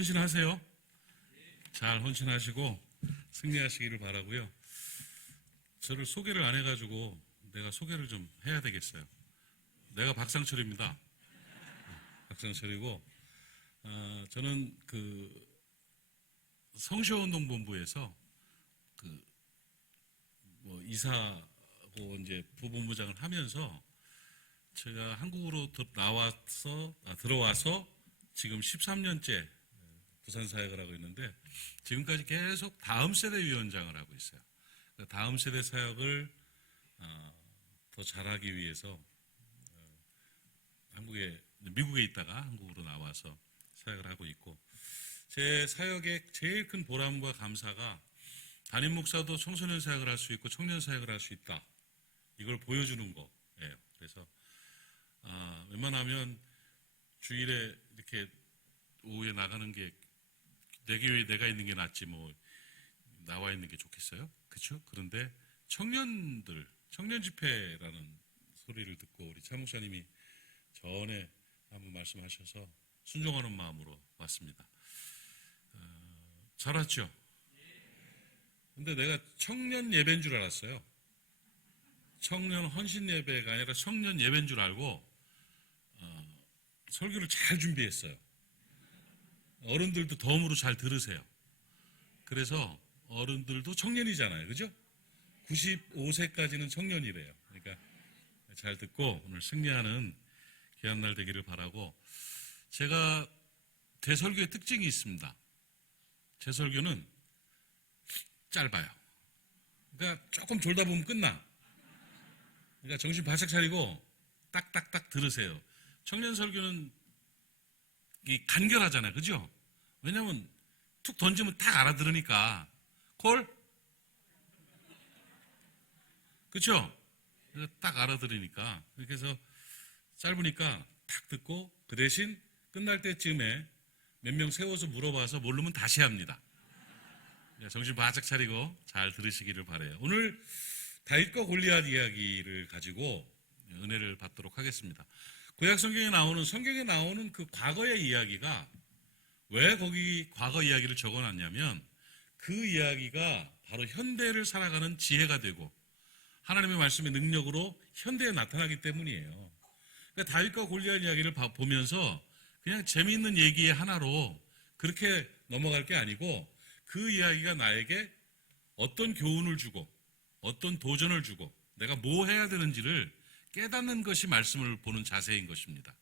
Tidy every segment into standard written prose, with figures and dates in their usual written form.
헌신하세요. 잘 헌신하시고 승리하시기를 바라고요. 저를 소개를 안 해가지고 내가 소개를 좀 해야 되겠어요. 내가 박상철입니다. 박상철이고 저는 그 성시운동본부에서 이사고 이제 부본부장을 하면서 제가 한국으로 들어와서 지금 13년째 부산 사역을 하고 있는데 지금까지 계속 다음 세대 위원장을 하고 있어요. 다음 세대 사역을 더 잘하기 위해서 미국에 있다가 한국으로 나와서 사역을 하고 있고, 제 사역의 제일 큰 보람과 감사가 담임 목사도 청소년 사역을 할 수 있고 청년 사역을 할 수 있다, 이걸 보여주는 거예요. 그래서 웬만하면 주일에 이렇게 오후에 나가는 게 내 교회에 내가 있는 게 낫지 뭐 나와 있는 게 좋겠어요? 그렇죠? 그런데 청년 집회라는 소리를 듣고 우리 차 목사님이 전에 한번 말씀하셔서 순종하는 마음으로 왔습니다. 잘 왔죠? 근데 내가 청년 예배인 줄 알았어요. 청년 헌신 예배가 아니라 청년 예배인 줄 알고 설교를 잘 준비했어요. 어른들도 덤으로 잘 들으세요. 그래서 어른들도 청년이잖아요. 그죠? 95세까지는 청년이래요. 그러니까 잘 듣고 오늘 승리하는 귀한 날 되기를 바라고, 제가 제 설교의 특징이 있습니다. 제 설교는 짧아요. 그러니까 조금 졸다 보면 끝나. 그러니까 정신 바짝 차리고 딱딱딱 들으세요. 청년 설교는 간결하잖아요. 그죠? 왜냐면 툭 던지면 딱 알아들으니까. 콜? 그쵸? 딱 알아들으니까. 그래서 짧으니까 탁 듣고 그 대신 끝날 때쯤에 몇 명 세워서 물어봐서 모르면 다시 합니다. 정신 바짝 차리고 잘 들으시기를 바라요. 오늘 다윗과 골리앗 이야기를 가지고 은혜를 받도록 하겠습니다. 구약 성경에 나오는 그 과거의 이야기가 왜 거기 과거 이야기를 적어놨냐면, 그 이야기가 바로 현대를 살아가는 지혜가 되고 하나님의 말씀의 능력으로 현대에 나타나기 때문이에요. 그러니까 다윗과 골리앗 이야기를 보면서 그냥 재미있는 얘기의 하나로 그렇게 넘어갈 게 아니고, 그 이야기가 나에게 어떤 교훈을 주고 어떤 도전을 주고 내가 뭐 해야 되는지를 깨닫는 것이 말씀을 보는 자세인 것입니다.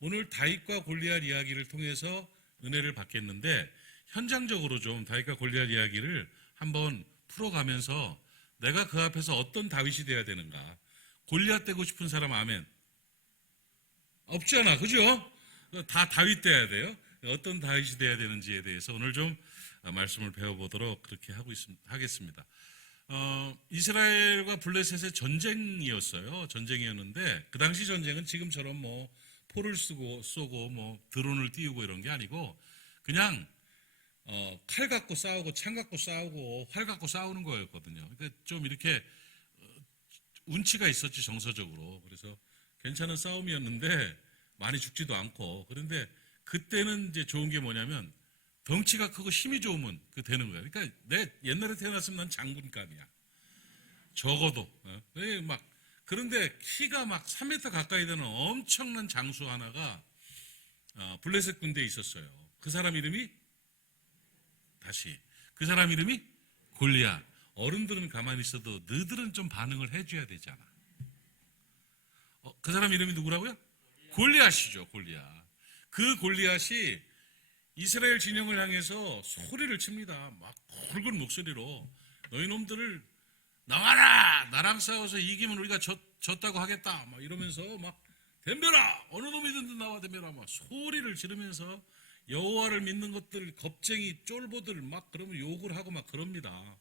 오늘 다윗과 골리앗 이야기를 통해서 은혜를 받겠는데, 현장적으로 좀 다윗과 골리앗 이야기를 한번 풀어가면서 내가 그 앞에서 어떤 다윗이 돼야 되는가. 골리앗 되고 싶은 사람 아멘? 없잖아, 그죠? 다 다윗 돼야 돼요. 어떤 다윗이 돼야 되는지에 대해서 오늘 좀 말씀을 배워보도록 그렇게 하겠습니다. 이스라엘과 블레셋의 전쟁이었는데 그 당시 전쟁은 지금처럼 뭐 포를 쏘고 뭐 드론을 띄우고 이런 게 아니고 그냥 칼 갖고 싸우고 창 갖고 싸우고 활 갖고 싸우는 거였거든요. 그러니까 좀 이렇게 운치가 있었지, 정서적으로. 그래서 괜찮은 싸움이었는데 많이 죽지도 않고. 그런데 그때는 이제 좋은 게 뭐냐면 덩치가 크고 힘이 좋으면 되는 거예요. 그러니까 내 옛날에 태어났으면 난 장군감이야. 적어도. 그런데 키가 막 3m 가까이 되는 엄청난 장수 하나가 블레셋 군대에 있었어요. 그 사람 이름이 골리앗. 어른들은 가만히 있어도 너희들은 좀 반응을 해줘야 되잖아. 그 사람 이름이 누구라고요? 골리앗이죠, 골리앗. 그 골리앗이 이스라엘 진영을 향해서 소리를 칩니다. 막 굵은 목소리로 너희 놈들을 나와라! 나랑 싸워서 이기면 우리가 졌다고 하겠다. 막 이러면서 막 덤벼라! 어느 놈이든 나와 덤벼라! 막 소리를 지르면서 여호와를 믿는 것들, 겁쟁이 쫄보들 막 그러면 욕을 하고 막 그럽니다.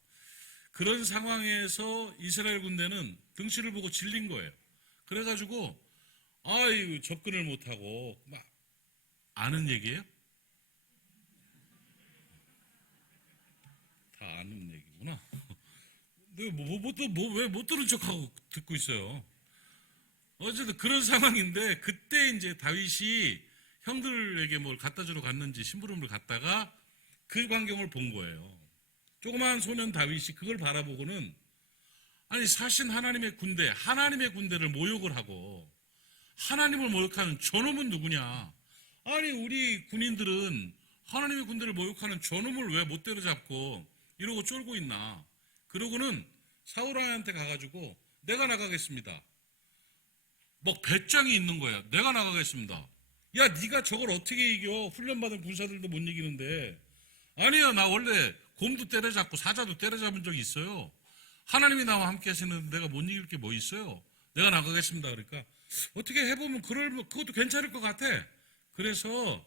그런 상황에서 이스라엘 군대는 등치를 보고 질린 거예요. 그래가지고 접근을 못하고 막 아는 얘기예요? 다 아는 얘기구나. 왜 못 들은 척하고 듣고 있어요? 어쨌든 그런 상황인데, 그때 이제 다윗이 형들에게 뭘 갖다 주러 갔는지 심부름을 갔다가 그 광경을 본 거예요. 조그마한 소년 다윗이 그걸 바라보고는 아니 사신 하나님의 군대, 하나님의 군대를 모욕을 하고 하나님을 모욕하는 저놈은 누구냐? 아니 우리 군인들은 하나님의 군대를 모욕하는 저놈을 왜 못 때려잡고 이러고 쫄고 있나? 그러고는 사울왕한테 가가지고 내가 나가겠습니다. 뭐 배짱이 있는 거야. 내가 나가겠습니다. 야 네가 저걸 어떻게 이겨? 훈련받은 군사들도 못 이기는데. 아니야 나 원래 곰도 때려잡고 사자도 때려잡은 적이 있어요. 하나님이 나와 함께 하시는데 내가 못 이길 게 뭐 있어요? 내가 나가겠습니다. 그러니까 어떻게 해보면 그것도 괜찮을 것 같아. 그래서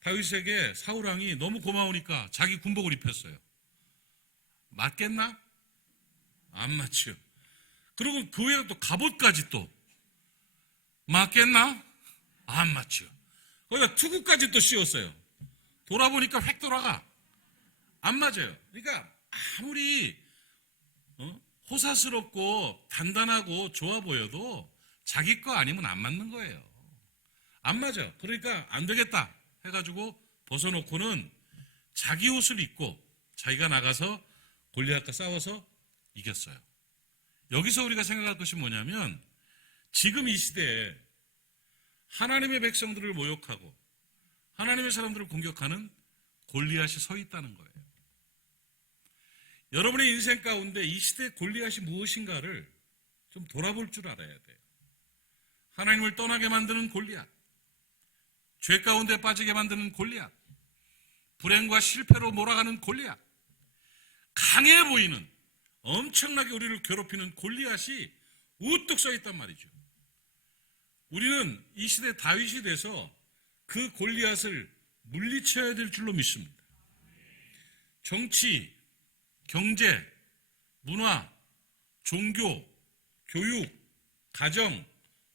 다윗에게 사울왕이 너무 고마우니까 자기 군복을 입혔어요. 맞겠나? 안 맞죠. 그리고 그 외에 또 갑옷까지 또 맞겠나? 안 맞죠. 거기다 투구까지 또 씌웠어요. 돌아보니까 획 돌아가. 안 맞아요. 그러니까 아무리 호사스럽고 단단하고 좋아 보여도 자기 거 아니면 안 맞는 거예요. 안 맞아. 그러니까 안 되겠다 해가지고 벗어놓고는 자기 옷을 입고 자기가 나가서 골리앗과 싸워서 이겼어요. 여기서 우리가 생각할 것이 뭐냐면 지금 이 시대에 하나님의 백성들을 모욕하고 하나님의 사람들을 공격하는 골리앗이 서 있다는 거예요. 여러분의 인생 가운데 이 시대의 골리앗이 무엇인가를 좀 돌아볼 줄 알아야 돼요. 하나님을 떠나게 만드는 골리앗, 죄 가운데 빠지게 만드는 골리앗, 불행과 실패로 몰아가는 골리앗, 강해 보이는 엄청나게 우리를 괴롭히는 골리앗이 우뚝 서 있단 말이죠. 우리는 이 시대 다윗이 돼서 그 골리앗을 물리쳐야 될 줄로 믿습니다. 정치, 경제, 문화, 종교, 교육, 가정,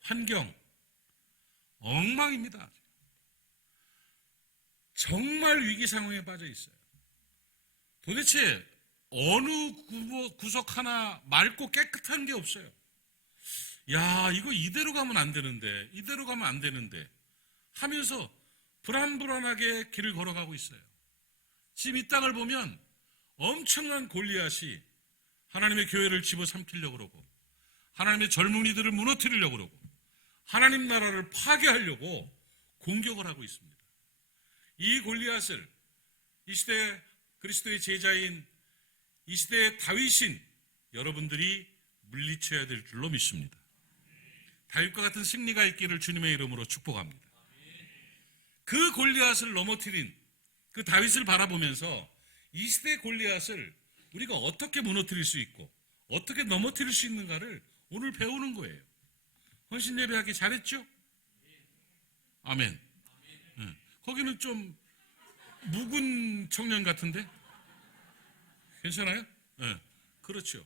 환경 엉망입니다. 정말 위기 상황에 빠져 있어요. 도대체 어느 구석 하나 맑고 깨끗한 게 없어요. 야, 이거 이대로 가면 안 되는데, 이대로 가면 안 되는데 하면서 불안불안하게 길을 걸어가고 있어요. 지금 이 땅을 보면 엄청난 골리앗이 하나님의 교회를 집어삼키려고 그러고 하나님의 젊은이들을 무너뜨리려고 그러고 하나님 나라를 파괴하려고 공격을 하고 있습니다. 이 골리앗을 이 시대 그리스도의 제자인 이 시대의 다윗인 여러분들이 물리쳐야 될 줄로 믿습니다. 다윗과 같은 승리가 있기를 주님의 이름으로 축복합니다. 그 골리앗을 넘어뜨린 그 다윗을 바라보면서 이 시대의 골리앗을 우리가 어떻게 무너뜨릴 수 있고 어떻게 넘어뜨릴 수 있는가를 오늘 배우는 거예요. 헌신 예배하기 잘했죠? 아멘. 거기는 좀 묵은 청년 같은데? 괜찮아요? 그렇죠.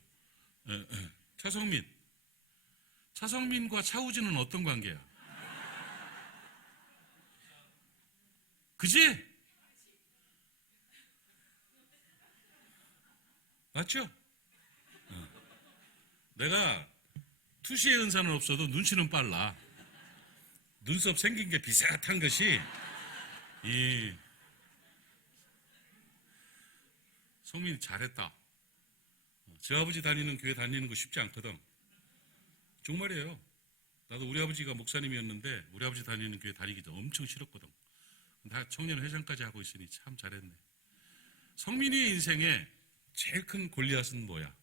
차성민과 차우진은 어떤 관계야? 그지? 맞죠? 내가 투시의 은사는 없어도 눈치는 빨라. 눈썹 생긴 게 비슷한 것이 이 성민이 잘했다. 제 아버지 다니는 교회 다니는 거 쉽지 않거든. 정말이에요. 나도 우리 아버지가 목사님이었는데 우리 아버지 다니는 교회 다니기도 엄청 싫었거든. 다 청년 회장까지 하고 있으니 참 잘했네. 성민이의 인생에 제일 큰 골리앗은 뭐야?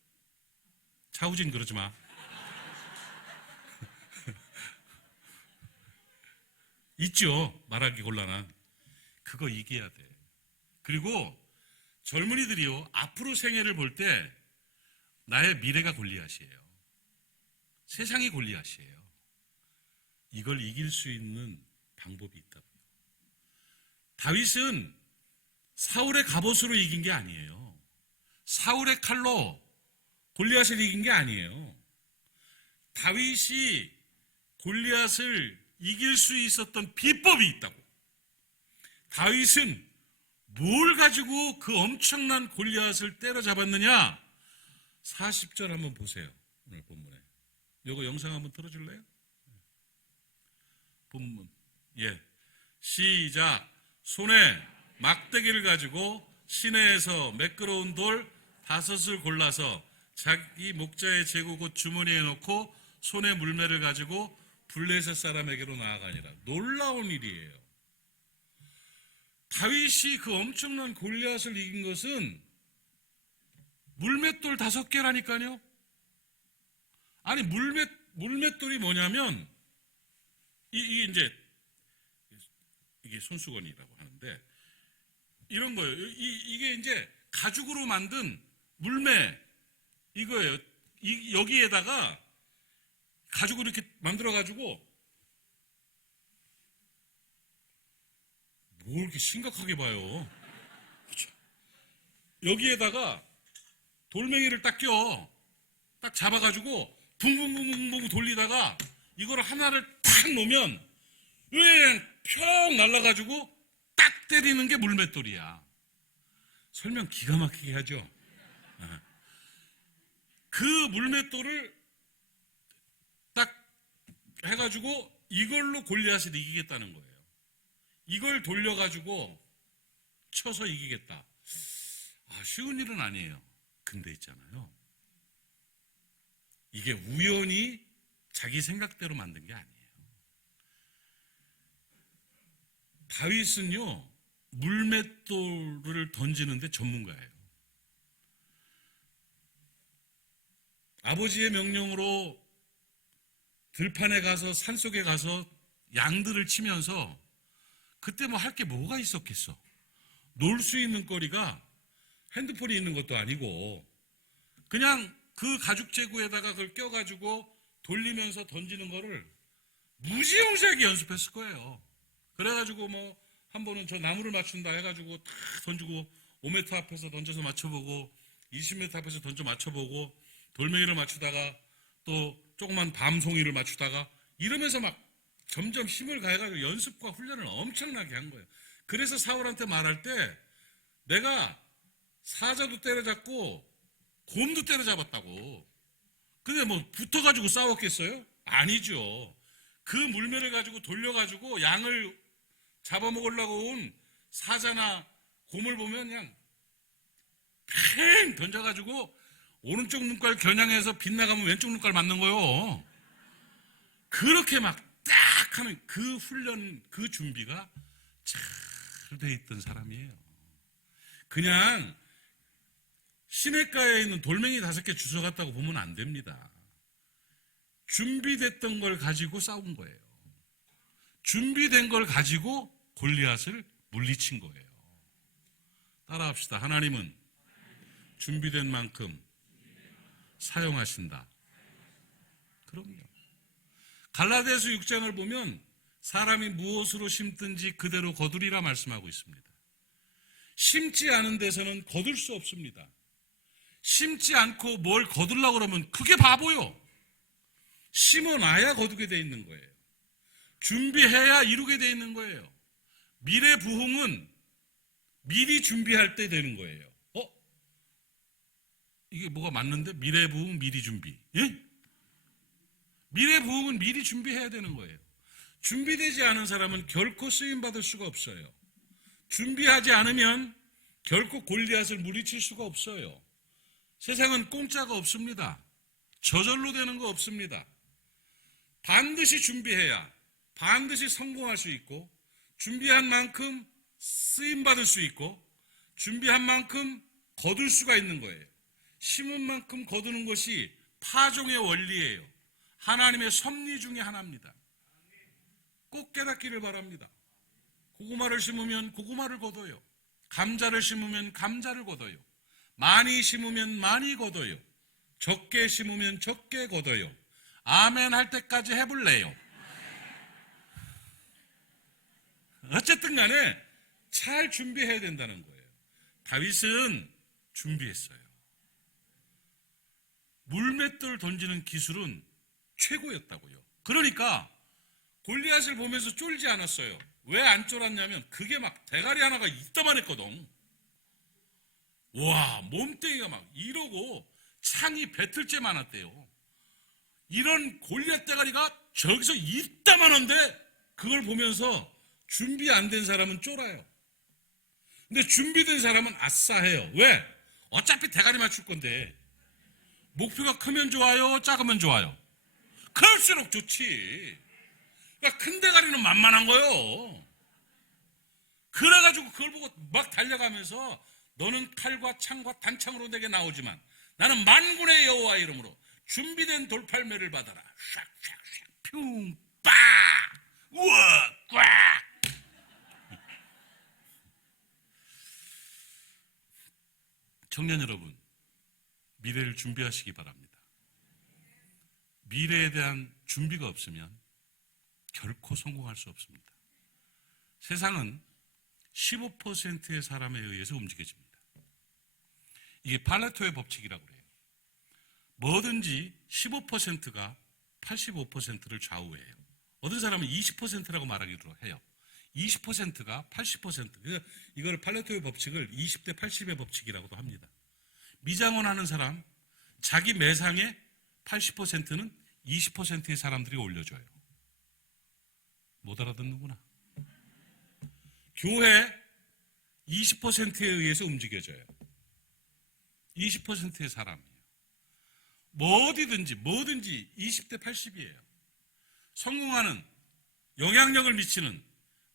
차우진 그러지 마. 있죠. 말하기 곤란한. 그거 이겨야 돼. 그리고 젊은이들이요. 앞으로 생애를 볼 때 나의 미래가 골리앗이에요. 세상이 골리앗이에요. 이걸 이길 수 있는 방법이 있다고요. 다윗은 사울의 갑옷으로 이긴 게 아니에요. 사울의 칼로 골리앗을 이긴 게 아니에요. 다윗이 골리앗을 이길 수 있었던 비법이 있다고. 다윗은 뭘 가지고 그 엄청난 골리앗을 때려잡았느냐? 40절 한번 보세요. 오늘 본문에. 이거 영상 한번 틀어줄래요? 본문. 시작. 손에 막대기를 가지고 시내에서 매끄러운 돌 5을 골라서 자기 목자의 제구 곧 주머니에 넣고 손에 물매를 가지고 블레셋 사람에게로 나아가니라. 놀라운 일이에요. 다윗이 그 엄청난 골리앗을 이긴 것은 물맷돌 5개라니까요. 아니 물맷돌이 뭐냐면 이게 손수건이라고 하는데 이런 거예요. 이게 이제 가죽으로 만든 물매 이거예요. 여기에다가 가죽으로 이렇게 만들어 가지고 뭘 이렇게 심각하게 봐요. 그렇죠? 여기에다가 돌멩이를 딱 잡아가지고 붕붕붕붕붕 돌리다가 이거를 하나를 탁 놓으면 그냥 평 날라가지고 딱 때리는 게 물맷돌이야. 설명 기가 막히게 하죠. 그 물맷돌을 딱 해가지고 이걸로 골리앗을 이기겠다는 거예요. 이걸 돌려가지고 쳐서 이기겠다. 쉬운 일은 아니에요. 근데 있잖아요. 이게 우연히 자기 생각대로 만든 게 아니에요. 다윗은요, 물맷돌을 던지는데 전문가예요. 아버지의 명령으로 들판에 가서 산속에 가서 양들을 치면서 그때 뭐 할 게 뭐가 있었겠어. 놀 수 있는 거리가 핸드폰이 있는 것도 아니고 그냥 그 가죽 제구에다가 그걸 껴가지고 돌리면서 던지는 거를 무지무지하게 연습했을 거예요. 그래가지고 뭐 한 번은 저 나무를 맞춘다 해가지고 탁 던지고 5m 앞에서 던져서 맞춰보고 20m 앞에서 던져 맞춰보고 돌멩이를 맞추다가 또 조그만 밤송이를 맞추다가 이러면서 막 점점 힘을 가해가지고 연습과 훈련을 엄청나게 한 거예요. 그래서 사울한테 말할 때 내가 사자도 때려잡고 곰도 때려잡았다고. 근데 뭐 붙어가지고 싸웠겠어요? 아니죠. 그 물매를 가지고 돌려가지고 양을 잡아먹으려고 온 사자나 곰을 보면 그냥 팽 던져가지고 오른쪽 눈깔 겨냥해서 빗나가면 왼쪽 눈깔 맞는 거요. 그렇게 막 딱 하는 그 훈련, 그 준비가 잘 돼 있던 사람이에요. 그냥 시냇가에 있는 돌멩이 5개 주워갔다고 보면 안 됩니다. 준비됐던 걸 가지고 싸운 거예요. 준비된 걸 가지고 골리앗을 물리친 거예요. 따라합시다. 하나님은 준비된 만큼 사용하신다. 그럼요. 갈라디아서 6장을 보면 사람이 무엇으로 심든지 그대로 거두리라 말씀하고 있습니다. 심지 않은 데서는 거둘 수 없습니다. 심지 않고 뭘 거두려고 그러면 그게 바보요. 심어놔야 거두게 돼 있는 거예요. 준비해야 이루게 돼 있는 거예요. 미래 부흥은 미리 준비할 때 되는 거예요. 이게 뭐가 맞는데? 미래 부흥 미리 준비. 예? 미래 부흥은 미리 준비해야 되는 거예요. 준비되지 않은 사람은 결코 쓰임받을 수가 없어요. 준비하지 않으면 결코 골리앗을 물리칠 수가 없어요. 세상은 공짜가 없습니다. 저절로 되는 거 없습니다. 반드시 준비해야 반드시 성공할 수 있고 준비한 만큼 쓰임받을 수 있고 준비한 만큼 거둘 수가 있는 거예요. 심은 만큼 거두는 것이 파종의 원리예요. 하나님의 섭리 중에 하나입니다. 꼭 깨닫기를 바랍니다. 고구마를 심으면 고구마를 거둬요. 감자를 심으면 감자를 거둬요. 많이 심으면 많이 거둬요. 적게 심으면 적게 거둬요. 아멘 할 때까지 해볼래요. 어쨌든 간에 잘 준비해야 된다는 거예요. 다윗은 준비했어요. 물맷돌 던지는 기술은 최고였다고요. 그러니까 골리앗을 보면서 쫄지 않았어요. 왜 안 쫄았냐면 그게 막 대가리 하나가 이따만했거든. 와, 몸뚱이가 막 이러고 창이 배틀째 많았대요. 이런 골리앗 대가리가 저기서 이따만한데 그걸 보면서 준비 안 된 사람은 쫄아요. 근데 준비된 사람은 아싸해요. 왜? 어차피 대가리 맞출 건데. 목표가 크면 좋아요? 작으면 좋아요? 클수록 좋지. 그러니까 큰 대가리는 만만한 거예요. 그래가지고 그걸 보고 막 달려가면서 너는 칼과 창과 단창으로 내게 나오지만 나는 만군의 여호와 이름으로 준비된 돌팔매를 받아라. 샥샥샥 퓨 빠! 우와! 꽉! 청년 여러분, 미래를 준비하시기 바랍니다. 미래에 대한 준비가 없으면 결코 성공할 수 없습니다. 세상은 15%의 사람에 의해서 움직여집니다. 이게 팔레토의 법칙이라고 그래요. 뭐든지 15%가 85%를 좌우해요. 어떤 사람은 20%라고 말하기로 해요. 20%가 80%. 그러니까 이걸 팔레토의 법칙을 20대 80의 법칙이라고도 합니다. 미장원 하는 사람, 자기 매상의 80%는 20%의 사람들이 올려줘요. 못 알아듣는구나. 교회 20%에 의해서 움직여져요. 20%의 사람이에요. 뭐든지 20대 80이에요. 성공하는, 영향력을 미치는,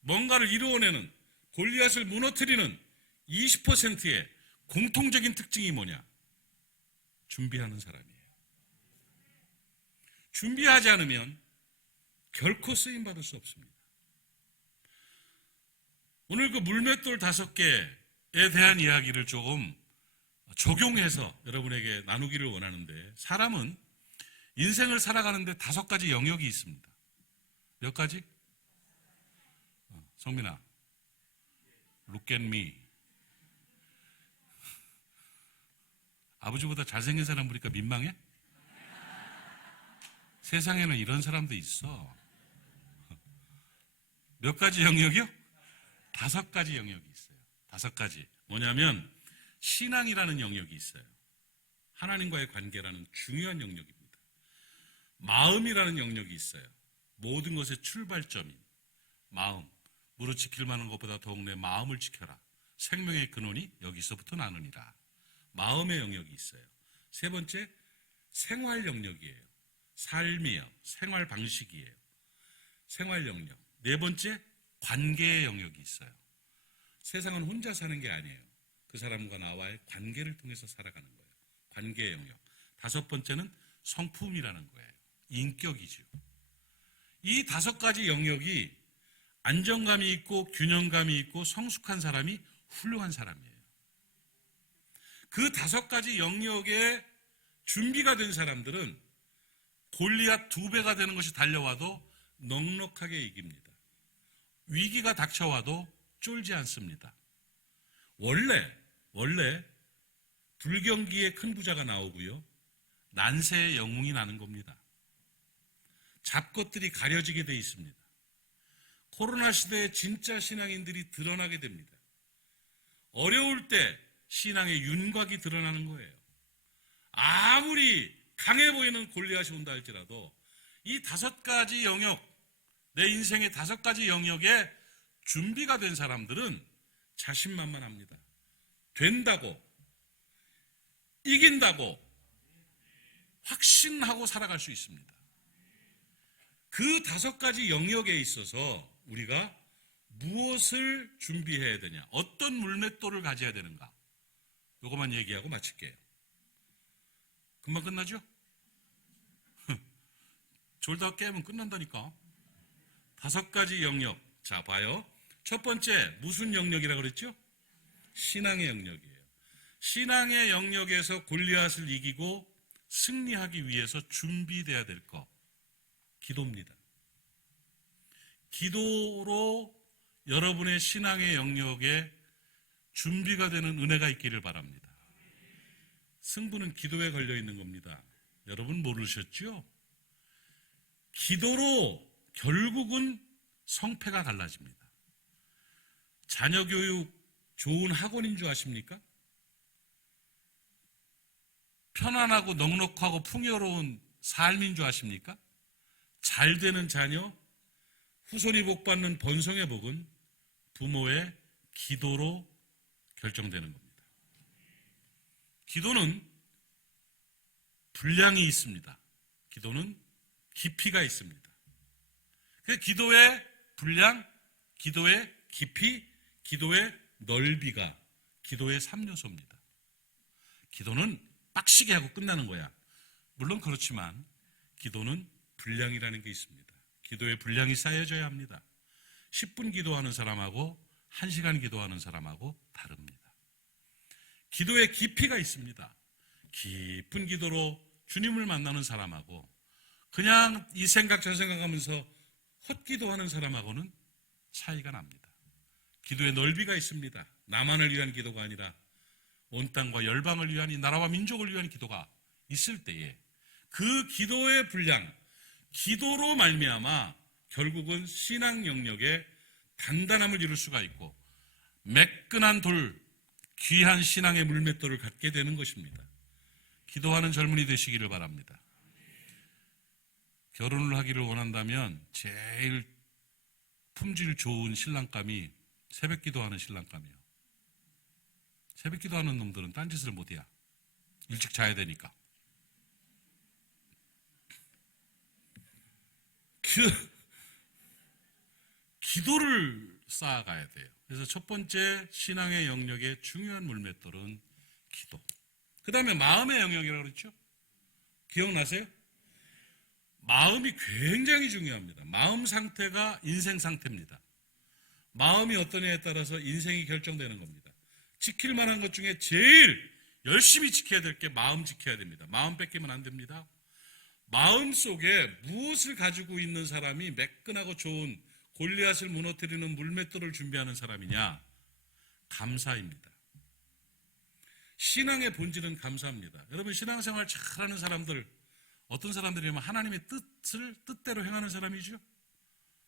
뭔가를 이루어내는, 골리앗을 무너뜨리는 20%의 공통적인 특징이 뭐냐? 준비하는 사람이에요. 준비하지 않으면 결코 쓰임받을 수 없습니다. 오늘 그 물맷돌 5개에 대한 이야기를 조금 적용해서 여러분에게 나누기를 원하는데, 사람은 인생을 살아가는데 5가지 영역이 있습니다. 몇 가지? 성민아, look at me. 아버지보다 잘생긴 사람 보니까 민망해? 세상에는 이런 사람도 있어. 몇 가지 영역이요? 5가지 영역이 있어요. 5가지. 뭐냐면 신앙이라는 영역이 있어요. 하나님과의 관계라는 중요한 영역입니다. 마음이라는 영역이 있어요. 모든 것의 출발점인 마음. 무릇 지킬 만한 것보다 더욱 내 마음을 지켜라. 생명의 근원이 여기서부터 나느니라. 마음의 영역이 있어요. 3번째, 생활 영역이에요. 삶이에요. 생활 방식이에요. 생활 영역. 4번째, 관계의 영역이 있어요. 세상은 혼자 사는 게 아니에요. 그 사람과 나와의 관계를 통해서 살아가는 거예요. 관계의 영역. 5번째는 성품이라는 거예요. 인격이죠. 이 5가지 영역이 안정감이 있고 균형감이 있고 성숙한 사람이 훌륭한 사람이에요. 그 5가지 영역에 준비가 된 사람들은 골리앗 2배가 되는 것이 달려와도 넉넉하게 이깁니다. 위기가 닥쳐와도 쫄지 않습니다. 원래 불경기에 큰 부자가 나오고요. 난세의 영웅이 나는 겁니다. 잡것들이 가려지게 돼 있습니다. 코로나 시대에 진짜 신앙인들이 드러나게 됩니다. 어려울 때 신앙의 윤곽이 드러나는 거예요. 아무리 강해 보이는 골리앗이 온다 할지라도 이 5가지 영역, 내 인생의 5가지 영역에 준비가 된 사람들은 자신만만합니다. 된다고, 이긴다고 확신하고 살아갈 수 있습니다. 그 5가지 영역에 있어서 우리가 무엇을 준비해야 되냐, 어떤 물맷돌을 가져야 되는가, 이것만 얘기하고 마칠게요. 금방 끝나죠? 졸다 깨면 끝난다니까. 5가지 영역. 자, 봐요. 첫 번째, 무슨 영역이라고 그랬죠? 신앙의 영역이에요. 신앙의 영역에서 골리앗을 이기고 승리하기 위해서 준비돼야 될 것. 기도입니다. 기도로 여러분의 신앙의 영역에 준비가 되는 은혜가 있기를 바랍니다. 승부는 기도에 걸려 있는 겁니다. 여러분 모르셨죠? 기도로 결국은 성패가 달라집니다. 자녀 교육 좋은 학원인 줄 아십니까? 편안하고 넉넉하고 풍요로운 삶인 줄 아십니까? 잘 되는 자녀, 후손이 복받는 번성의 복은 부모의 기도로 결정되는 겁니다. 기도는 분량이 있습니다. 기도는 깊이가 있습니다. 그 기도의 분량, 기도의 깊이, 기도의 넓이가 기도의 3요소입니다. 기도는 빡시게 하고 끝나는 거야. 물론 그렇지만 기도는 분량이라는 게 있습니다. 기도의 분량이 쌓여져야 합니다. 10분 기도하는 사람하고 1시간 기도하는 사람하고 다릅니다. 기도의 깊이가 있습니다. 깊은 기도로 주님을 만나는 사람하고 그냥 이 생각 저 생각하면서 헛기도하는 사람하고는 차이가 납니다. 기도의 넓이가 있습니다. 나만을 위한 기도가 아니라 온 땅과 열방을 위한 이 나라와 민족을 위한 기도가 있을 때에 그 기도의 분량, 기도로 말미암아 결국은 신앙 영역에 단단함을 이룰 수가 있고 매끈한 돌, 귀한 신앙의 물맷돌을 갖게 되는 것입니다. 기도하는 젊은이 되시기를 바랍니다. 결혼을 하기를 원한다면 제일 품질 좋은 신랑감이 새벽 기도하는 신랑감이요. 새벽 기도하는 놈들은 딴짓을 못해야. 일찍 자야 되니까. 기도를 쌓아가야 돼요. 그래서 첫 번째 신앙의 영역의 중요한 물맷돌은 기도. 그 다음에 마음의 영역이라고 그랬죠? 기억나세요? 마음이 굉장히 중요합니다. 마음 상태가 인생 상태입니다. 마음이 어떠냐에 따라서 인생이 결정되는 겁니다. 지킬 만한 것 중에 제일 열심히 지켜야 될 게 마음 지켜야 됩니다. 마음 뺏기면 안 됩니다. 마음 속에 무엇을 가지고 있는 사람이 매끈하고 좋은 골리앗을 무너뜨리는 물맷돌을 준비하는 사람이냐? 감사입니다. 신앙의 본질은 감사입니다. 여러분 신앙생활 잘하는 사람들 어떤 사람들이냐면 하나님의 뜻대로 행하는 사람이죠.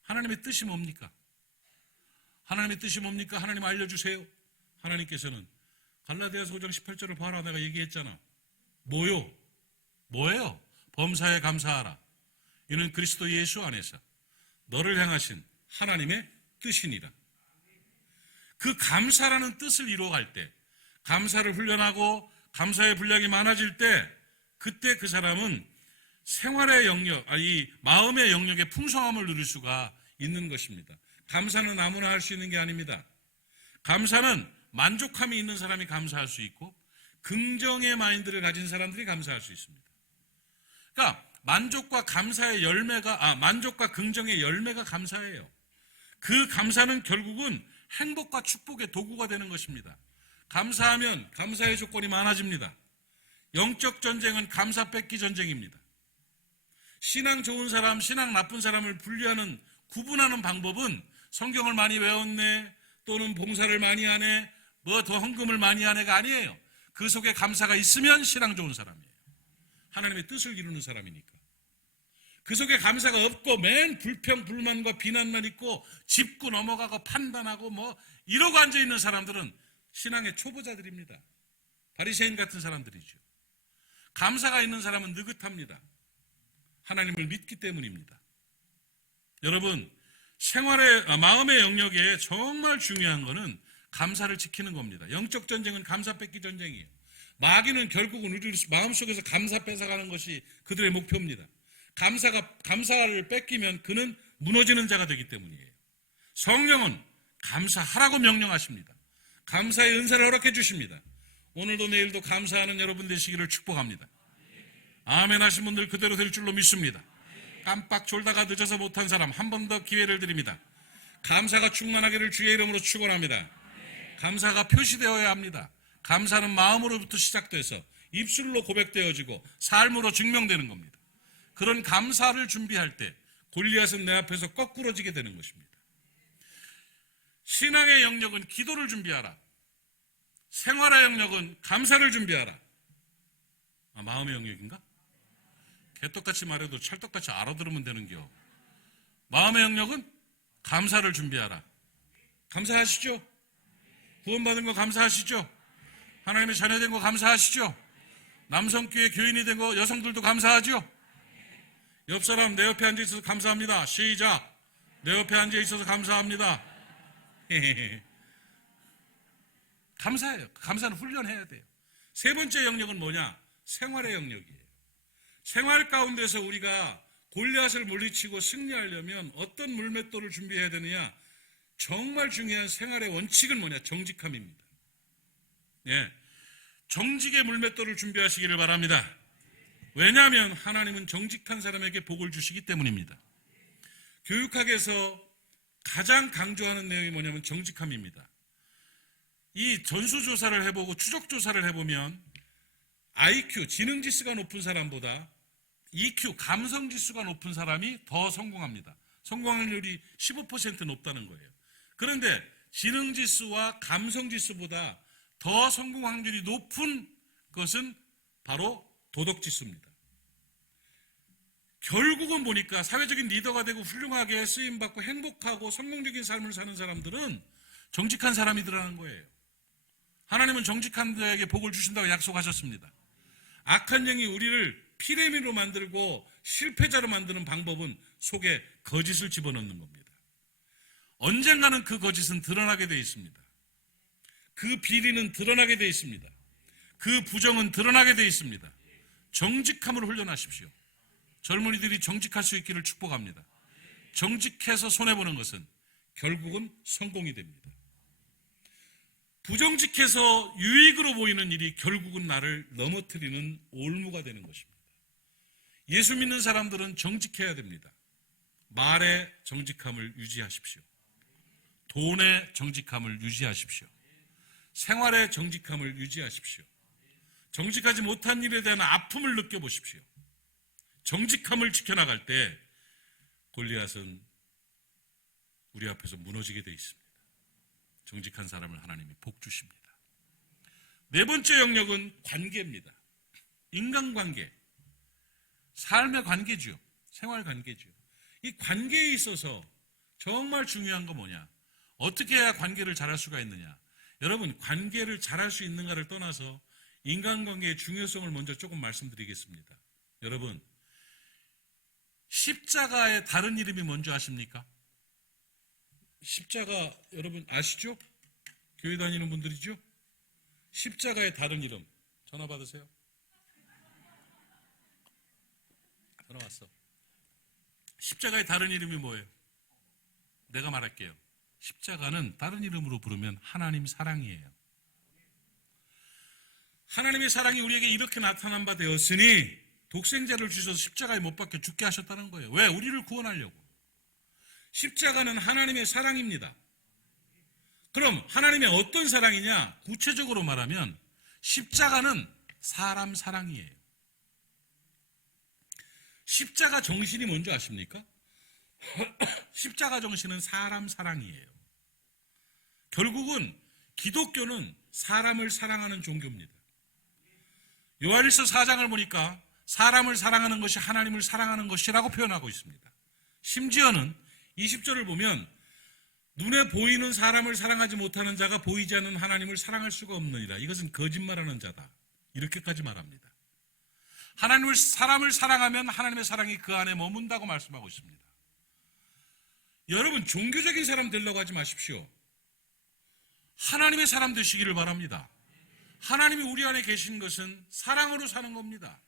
하나님의 뜻이 뭡니까? 하나님의 뜻이 뭡니까? 하나님 알려주세요. 하나님께서는 갈라디아서 5장 18절을 봐라. 내가 얘기했잖아. 뭐예요? 범사에 감사하라. 이는 그리스도 예수 안에서 너를 향하신 하나님의 뜻이니라. 그 감사라는 뜻을 이루어갈 때, 감사를 훈련하고 감사의 분량이 많아질 때, 그때 그 사람은 생활의 영역, 이 마음의 영역의 풍성함을 누릴 수가 있는 것입니다. 감사는 아무나 할 수 있는 게 아닙니다. 감사는 만족함이 있는 사람이 감사할 수 있고 긍정의 마인드를 가진 사람들이 감사할 수 있습니다. 그러니까 만족과 긍정의 열매가 감사예요. 그 감사는 결국은 행복과 축복의 도구가 되는 것입니다. 감사하면 감사의 조건이 많아집니다. 영적 전쟁은 감사 뺏기 전쟁입니다. 신앙 좋은 사람, 신앙 나쁜 사람을 구분하는 방법은 성경을 많이 외웠네, 또는 봉사를 많이 하네, 뭐 더 헌금을 많이 하네가 아니에요. 그 속에 감사가 있으면 신앙 좋은 사람이에요. 하나님의 뜻을 이루는 사람이니까. 그 속에 감사가 없고 맨 불평, 불만과 비난만 있고 짚고 넘어가고 판단하고 뭐 이러고 앉아있는 사람들은 신앙의 초보자들입니다. 바리새인 같은 사람들이죠. 감사가 있는 사람은 느긋합니다. 하나님을 믿기 때문입니다. 여러분, 마음의 영역에 정말 중요한 것은 감사를 지키는 겁니다. 영적 전쟁은 감사 뺏기 전쟁이에요. 마귀는 결국은 우리 마음속에서 감사 뺏어가는 것이 그들의 목표입니다. 감사를 뺏기면 그는 무너지는 자가 되기 때문이에요. 성령은 감사하라고 명령하십니다. 감사의 은사를 허락해 주십니다. 오늘도 내일도 감사하는 여러분 되시기를 축복합니다. 아멘 하신 분들 그대로 될 줄로 믿습니다. 깜빡 졸다가 늦어서 못한 사람 한 번 더 기회를 드립니다. 감사가 충만하기를 주의 이름으로 축원합니다. 감사가 표시되어야 합니다. 감사는 마음으로부터 시작돼서 입술로 고백되어지고 삶으로 증명되는 겁니다. 그런 감사를 준비할 때 골리앗은 내 앞에서 거꾸러지게 되는 것입니다. 신앙의 영역은 기도를 준비하라. 생활의 영역은 감사를 준비하라. 마음의 영역인가? 개떡같이 말해도 찰떡같이 알아들으면 되는겨. 마음의 영역은 감사를 준비하라. 감사하시죠? 구원받은 거 감사하시죠? 하나님의 자녀된 거 감사하시죠? 남성교회 교인이 된 거 여성들도 감사하죠? 옆 사람 내 옆에 앉아있어서 감사합니다. 시작. 내 옆에 앉아 있어서 감사합니다. 감사해요. 감사는 훈련해야 돼요. 세 번째 영역은 뭐냐? 생활의 영역이에요. 생활 가운데서 우리가 골리앗을 물리치고 승리하려면 어떤 물맷돌을 준비해야 되느냐? 정말 중요한 생활의 원칙은 뭐냐? 정직함입니다. 예, 정직의 물맷돌을 준비하시기를 바랍니다. 왜냐하면 하나님은 정직한 사람에게 복을 주시기 때문입니다. 교육학에서 가장 강조하는 내용이 뭐냐면 정직함입니다. 이 전수조사를 해보고 추적조사를 해보면 IQ, 지능지수가 높은 사람보다 EQ, 감성지수가 높은 사람이 더 성공합니다. 성공 확률이 15% 높다는 거예요. 그런데 지능지수와 감성지수보다 더 성공 확률이 높은 것은 바로 도덕지수입니다. 결국은 보니까 사회적인 리더가 되고 훌륭하게 쓰임받고 행복하고 성공적인 삶을 사는 사람들은 정직한 사람이더라는 거예요. 하나님은 정직한 자에게 복을 주신다고 약속하셨습니다. 악한 영이 우리를 피레미로 만들고 실패자로 만드는 방법은 속에 거짓을 집어넣는 겁니다. 언젠가는 그 거짓은 드러나게 되어 있습니다. 그 비리는 드러나게 되어 있습니다. 그 부정은 드러나게 되어 있습니다. 정직함을 훈련하십시오. 젊은이들이 정직할 수 있기를 축복합니다. 정직해서 손해보는 것은 결국은 성공이 됩니다. 부정직해서 유익으로 보이는 일이 결국은 나를 넘어뜨리는 올무가 되는 것입니다. 예수 믿는 사람들은 정직해야 됩니다. 말의 정직함을 유지하십시오. 돈의 정직함을 유지하십시오. 생활의 정직함을 유지하십시오. 정직하지 못한 일에 대한 아픔을 느껴보십시오. 정직함을 지켜나갈 때 골리앗은 우리 앞에서 무너지게 되어 있습니다. 정직한 사람을 하나님이 복 주십니다. 네 번째 영역은 관계입니다. 인간관계, 삶의 관계죠. 생활 관계죠. 이 관계에 있어서 정말 중요한 건 뭐냐? 어떻게 해야 관계를 잘할 수가 있느냐? 여러분, 관계를 잘할 수 있는가를 떠나서 인간관계의 중요성을 먼저 조금 말씀드리겠습니다. 여러분, 십자가의 다른 이름이 뭔지 아십니까? 십자가 여러분 아시죠? 교회 다니는 분들이죠? 십자가의 다른 이름. 전화 받으세요. 전화 왔어. 십자가의 다른 이름이 뭐예요? 내가 말할게요. 십자가는 다른 이름으로 부르면 하나님 사랑이에요. 하나님의 사랑이 우리에게 이렇게 나타난 바 되었으니 독생자를 주셔서 십자가에 못 박혀 죽게 하셨다는 거예요. 왜? 우리를 구원하려고. 십자가는 하나님의 사랑입니다. 그럼 하나님의 어떤 사랑이냐? 구체적으로 말하면 십자가는 사람 사랑이에요. 십자가 정신이 뭔지 아십니까? 십자가 정신은 사람 사랑이에요. 결국은 기독교는 사람을 사랑하는 종교입니다. 요한일서 4장을 보니까 사람을 사랑하는 것이 하나님을 사랑하는 것이라고 표현하고 있습니다. 심지어는 20절을 보면 눈에 보이는 사람을 사랑하지 못하는 자가 보이지 않는 하나님을 사랑할 수가 없느니라. 이것은 거짓말하는 자다. 이렇게까지 말합니다. 사람을 사랑하면 하나님의 사랑이 그 안에 머문다고 말씀하고 있습니다. 여러분, 종교적인 사람 되려고 하지 마십시오. 하나님의 사람 되시기를 바랍니다. 하나님이 우리 안에 계신 것은 사랑으로 사는 겁니다.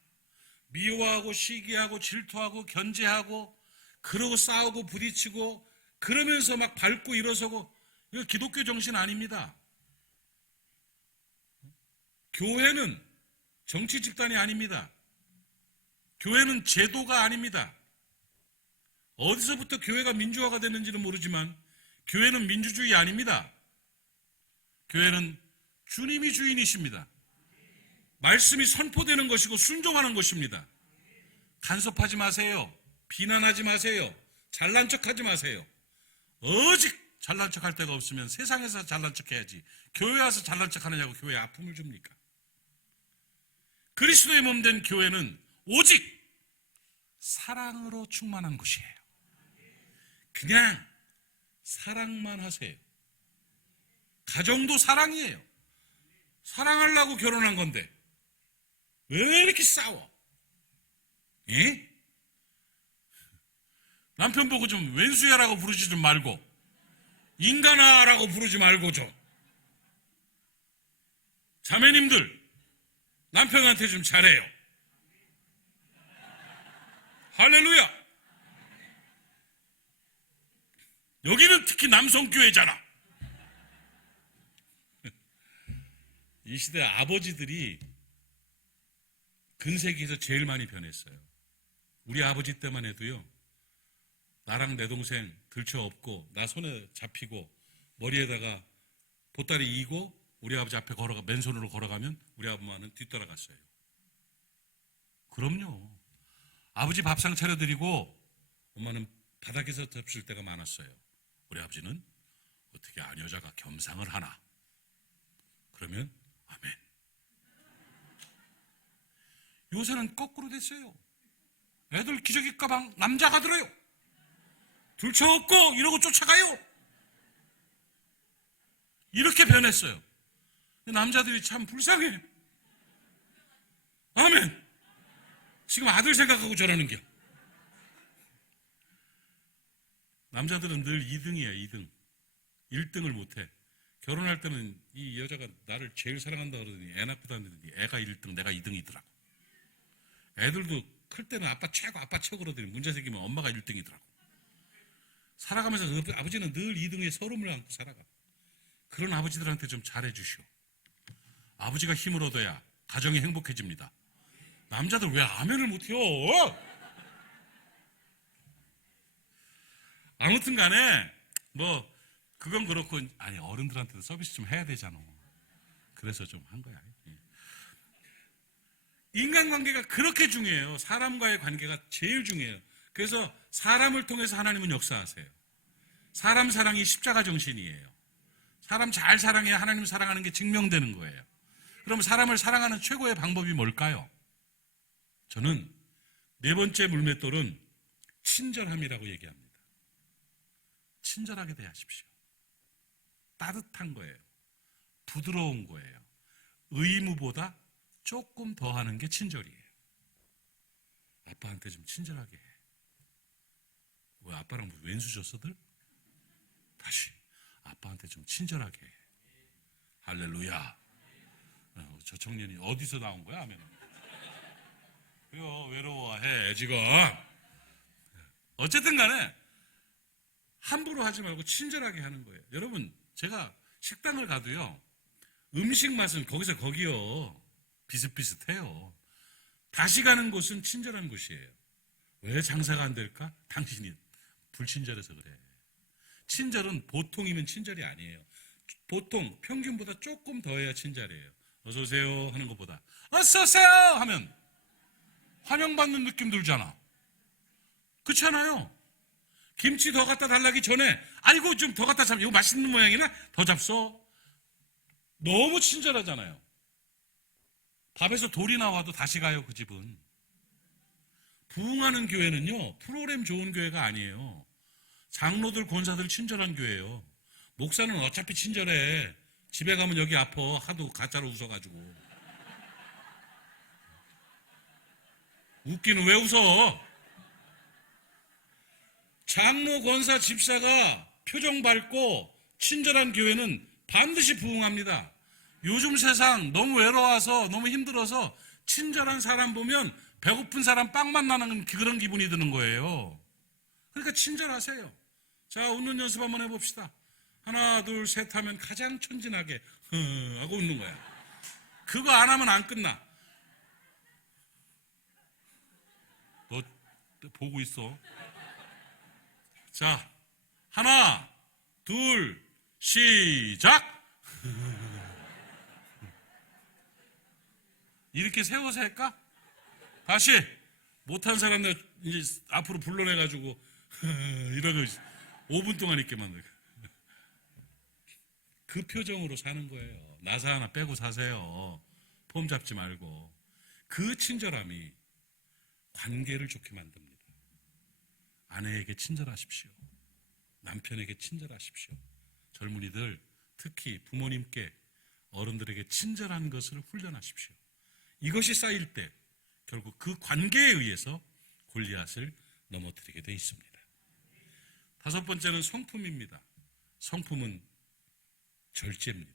미워하고 시기하고 질투하고 견제하고 그러고 싸우고 부딪히고 그러면서 막 밟고 일어서고, 이거 기독교 정신 아닙니다. 교회는 정치 집단이 아닙니다. 교회는 제도가 아닙니다. 어디서부터 교회가 민주화가 됐는지는 모르지만 교회는 민주주의 아닙니다. 교회는 주님이 주인이십니다. 말씀이 선포되는 것이고 순종하는 것입니다. 간섭하지 마세요. 비난하지 마세요. 잘난 척하지 마세요. 오직 잘난 척할 데가 없으면 세상에서 잘난 척해야지 교회 와서 잘난 척하느냐고 교회에 아픔을 줍니까? 그리스도의 몸된 교회는 오직 사랑으로 충만한 곳이에요. 그냥 사랑만 하세요. 가정도 사랑이에요. 사랑하려고 결혼한 건데 왜 이렇게 싸워? 예? 남편 보고 좀 왼수야라고 부르지 좀 말고, 인간아라고 부르지 말고 좀. 자매님들, 남편한테 좀 잘해요. 할렐루야. 여기는 특히 남성교회잖아. 이 시대 아버지들이 근세기에서 제일 많이 변했어요. 우리 아버지 때만 해도요, 나랑 내 동생 들쳐업고 나 손에 잡히고 머리에다가 보따리 이고 우리 아버지 앞에 맨손으로 걸어가면 우리 아버지는 뒤따라갔어요. 그럼요. 아버지 밥상 차려드리고 엄마는 바닥에서 덮칠 때가 많았어요. 우리 아버지는 어떻게 아녀자가 겸상을 하나? 그러면 아멘. 요새는 거꾸로 됐어요. 애들 기저귀 가방 남자가 들어요. 들쳐업고 이러고 쫓아가요. 이렇게 변했어요. 남자들이 참 불쌍해. 아멘. 지금 아들 생각하고 저러는 겨. 남자들은 늘 2등이에요. 2등. 1등을 못해. 결혼할 때는 이 여자가 나를 제일 사랑한다 그러더니 애 낳고 다니더니 애가 1등, 내가 2등이더라고. 애들도 클 때는 아빠 최고 그러더니 문제 생기면 엄마가 1등이더라고. 살아가면서 아버지는 늘 2등의 서름을 안고 살아가. 그런 아버지들한테 좀 잘해주시오. 아버지가 힘을 얻어야 가정이 행복해집니다. 남자들 왜 아멘을 못해요? 아무튼 간에 그건 그렇고, 아니 어른들한테도 서비스 좀 해야 되잖아. 그래서 좀 한 거야. 인간관계가 그렇게 중요해요. 사람과의 관계가 제일 중요해요. 그래서 사람을 통해서 하나님은 역사하세요. 사람 사랑이 십자가 정신이에요. 사람 잘 사랑해야 하나님 사랑하는 게 증명되는 거예요. 그럼 사람을 사랑하는 최고의 방법이 뭘까요? 저는 네 번째 물맷돌은 친절함이라고 얘기합니다. 친절하게 대하십시오. 따뜻한 거예요. 부드러운 거예요. 의무보다 조금 더 하는 게 친절이에요. 아빠한테 좀 친절하게 해. 왜 아빠랑 왼수졌어들? 다시 아빠한테 좀 친절하게 해. 할렐루야. 저 청년이 어디서 나온 거야? 아멘. 외로워해 지금. 어쨌든 간에 함부로 하지 말고 친절하게 하는 거예요. 여러분, 제가 식당을 가도요, 음식 맛은 거기요 비슷비슷해요. 다시 가는 곳은 친절한 곳이에요. 왜 장사가 안 될까? 당신이 불친절해서 그래. 친절은 보통이면 친절이 아니에요. 보통 평균보다 조금 더 해야 친절이에요. 어서 오세요 하는 것보다 어서 오세요 하면 환영받는 느낌 들잖아. 그렇지 않아요? 김치 더 갖다 달라기 전에 아이고 좀 더 갖다 잡, 이거 맛있는 모양이나 더 잡숴. 너무 친절하잖아요. 밥에서 돌이 나와도 다시 가요. 그 집은. 부흥하는 교회는요, 프로그램 좋은 교회가 아니에요. 장로들 권사들 친절한 교회예요. 목사는 어차피 친절해. 집에 가면 여기 아파. 하도 가짜로 웃어가지고. 웃기는 왜 웃어? 장로, 권사, 집사가 표정 밝고 친절한 교회는 반드시 부흥합니다. 요즘 세상 너무 외로워서 너무 힘들어서 친절한 사람 보면 배고픈 사람 빵만 나는 그런 기분이 드는 거예요. 그러니까 친절하세요. 자, 웃는 연습 한번 해봅시다. 하나, 둘, 셋 하면 가장 천진하게 하고 웃는 거야. 그거 안 하면 안 끝나. 너 보고 있어. 자, 하나, 둘, 시작! 이렇게 세워서 할까? 다시! 못한 사람들 이제 앞으로 불러내가지고 이러고 5분 동안 있게 만들까. 그 표정으로 사는 거예요. 나사 하나 빼고 사세요. 폼 잡지 말고. 그 친절함이 관계를 좋게 만듭니다. 아내에게 친절하십시오. 남편에게 친절하십시오. 젊은이들, 특히 부모님께, 어른들에게 친절한 것을 훈련하십시오. 이것이 쌓일 때 결국 그 관계에 의해서 골리앗을 넘어뜨리게 돼 있습니다. 다섯 번째는 성품입니다. 성품은 절제입니다.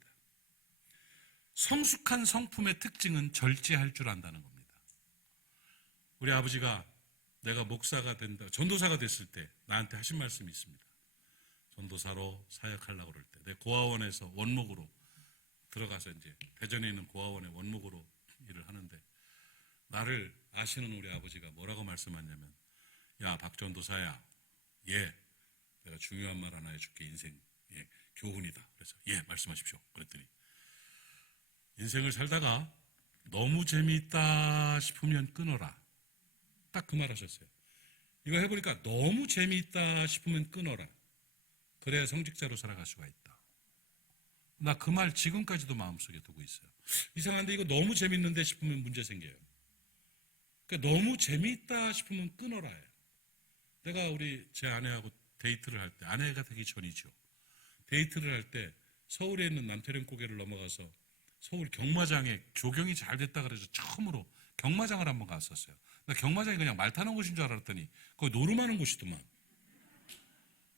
성숙한 성품의 특징은 절제할 줄 안다는 겁니다. 우리 아버지가 내가 목사가 된다, 전도사가 됐을 때 나한테 하신 말씀이 있습니다. 전도사로 사역하려고 그럴 때 내 고아원에서 원목으로 들어가서 이제 대전에 있는 고아원의 원목으로 일을 하는데 나를 아시는 우리 아버지가 뭐라고 말씀하냐면, 야 박전도사야, 예 내가 중요한 말 하나 해줄게. 인생 교훈이다. 그래서 예 말씀하십시오. 그랬더니 인생을 살다가 너무 재미있다 싶으면 끊어라. 딱 그 말 하셨어요. 이거 해보니까 너무 재미있다 싶으면 끊어라. 그래야 성직자로 살아갈 수가 있다. 나 그 말 지금까지도 마음속에 두고 있어요. 이상한데 이거 너무 재밌는데 싶으면 문제 생겨요. 그러니까 너무 재미있다 싶으면 끊어라 해요. 내가 우리 제 아내하고 데이트를 할 때, 아내가 되기 전이죠. 데이트를 할 때 서울에 있는 남태령 고개를 넘어가서 서울 경마장에 조경이 잘 됐다 그래서 처음으로 경마장을 한번 갔었어요. 나 경마장이 그냥 말 타는 곳인 줄 알았더니 거기 노름하는 곳이더만.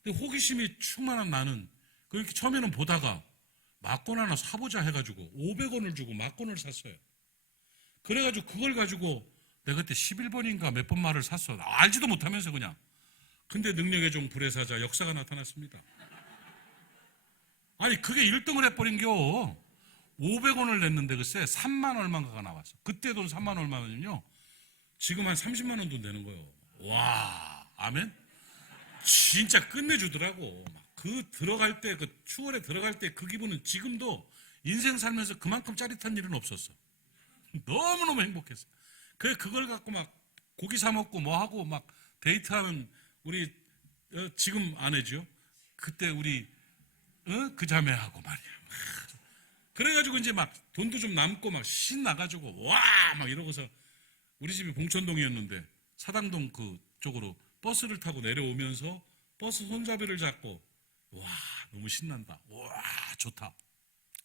근데 호기심이 충만한 나는 그렇게 처음에는 보다가 막권 하나 사보자 해가지고 500원을 주고 막권을 샀어요. 그래가지고 그걸 가지고 내가 그때 11번인가 몇 번 말을 샀어. 알지도 못하면서 그냥. 근데 능력의 종 불의사자 역사가 나타났습니다. 아니 그게 1등을 해버린겨. 500원을 냈는데 글쎄 3만 얼마가 나왔어. 그때 돈 3만 얼마면요 지금 한 30만 원 돈 되는 거예요. 와, 아멘. 진짜 끝내주더라고. 그 들어갈 때, 그 추월에 들어갈 때 그 기분은 지금도 인생 살면서 그만큼 짜릿한 일은 없었어. 너무너무 행복했어. 그걸 갖고 막 고기 사 먹고 뭐 하고 막 데이트하는 우리 지금 아내죠. 그때 우리 그 자매하고 말이야. 그래가지고 이제 막 돈도 좀 남고 막 신나가지고 와 막 이러고서 우리 집이 봉천동이었는데 사당동 그 쪽으로 버스를 타고 내려오면서 버스 손잡이를 잡고 와 너무 신난다. 와 좋다.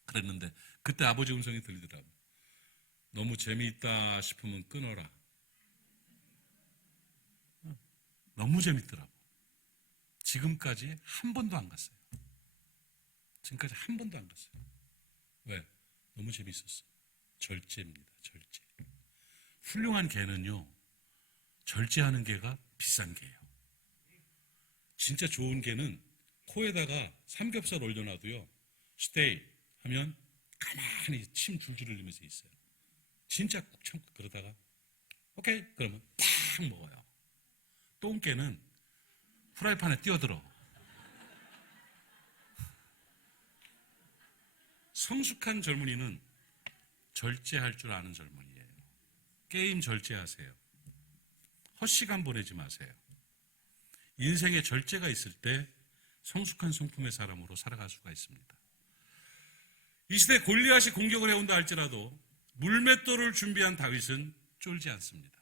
그랬는데 그때 아버지 음성이 들리더라고. 너무 재미있다 싶으면 끊어라. 너무 재밌더라고. 지금까지 한 번도 안 갔어요. 지금까지 한 번도 안 갔어요. 왜? 너무 재밌었어. 절제입니다. 절제. 훌륭한 개는요, 절제하는 개가 비싼 개예요. 진짜 좋은 개는 코에다가 삼겹살 올려놔도요, 스테이 하면 가만히 침 줄줄 흘리면서 있어요. 진짜 꾹 참고 그러다가 오케이 그러면 딱 먹어요. 똥개는 프라이팬에 뛰어들어. 성숙한 젊은이는 절제할 줄 아는 젊은이에요. 게임 절제하세요. 헛시간 보내지 마세요. 인생에 절제가 있을 때 성숙한 성품의 사람으로 살아갈 수가 있습니다. 이 시대 골리앗이 공격을 해온다 할지라도 물맷돌을 준비한 다윗은 쫄지 않습니다.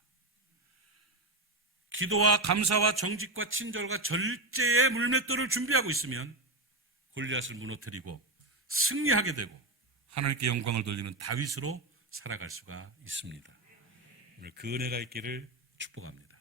기도와 감사와 정직과 친절과 절제의 물맷돌을 준비하고 있으면 골리앗을 무너뜨리고 승리하게 되고 하나님께 영광을 돌리는 다윗으로 살아갈 수가 있습니다. 오늘 그 은혜가 있기를 축복합니다.